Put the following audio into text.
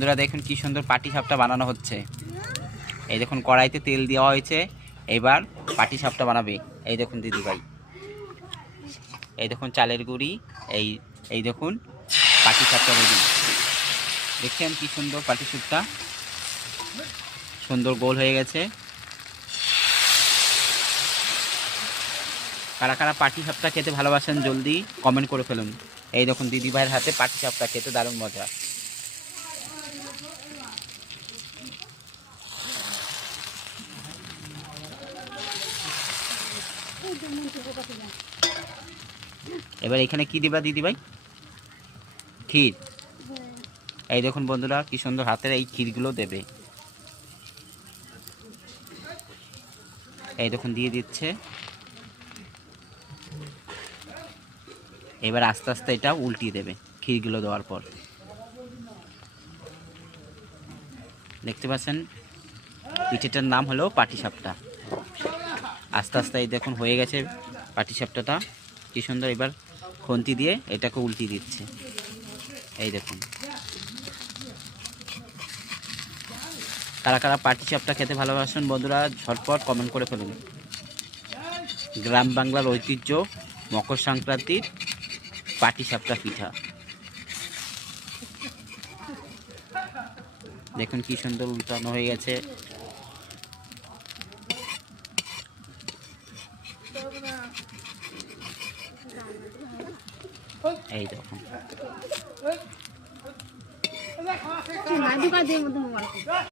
বন্ধুরা দেখুন কি সুন্দর পাটিসাপটা বানানো হচ্ছে। এই দেখুন কড়াইতে তেল দেওয়া হয়েছে, এবার পাটিসাপটা বানাবে। এই দেখুন দিদিভাই, এই দেখুন চালের গুঁড়ি, এই এই দেখুন পাটিসাপটা রেডি। দেখছেন কি সুন্দর পাটিসাপটা, সুন্দর গোল হয়ে গেছে। কারা কারা পাটিসাপটা খেতে ভালোবাসেন জলদি কমেন্ট করে ফেলুন। এই দেখুন দিদিভাইয়ের হাতে পাটিসাপটা খেতে দারুণ মজা। এবার এখানে কি দিবা দিদিভাই? ক্ষীর। এই দেখুন বন্ধুরা কি সুন্দর হাতের এই ক্ষীরগুলো দেবে। এই দেখুন দিয়ে দিচ্ছে। এবার আস্তে আস্তে এটা উল্টিয়ে দেবে ক্ষীরগুলো দেওয়ার পর। দেখতে পাচ্ছেন পিঠেটার নাম হলো পাটিসাপটা। আস্তে আস্তে এই দেখুন হয়ে গেছে পাটিসাপটাটা কি সুন্দর। এবার খুন্তি দিয়ে এটাকে উল্টিয়ে দিচ্ছে। এই দেখুন কারা কারা পাটিসাপটা খেতে ভালোবাসেন বন্ধুরা ঝটপট কমেন্ট করে ফেলুন। গ্রাম বাংলার ঐতিহ্য মকর সংক্রান্তির পাটিসাপটা পিঠা। দেখুন কি সুন্দর উল্টানো হয়ে গেছে। এই দেখুন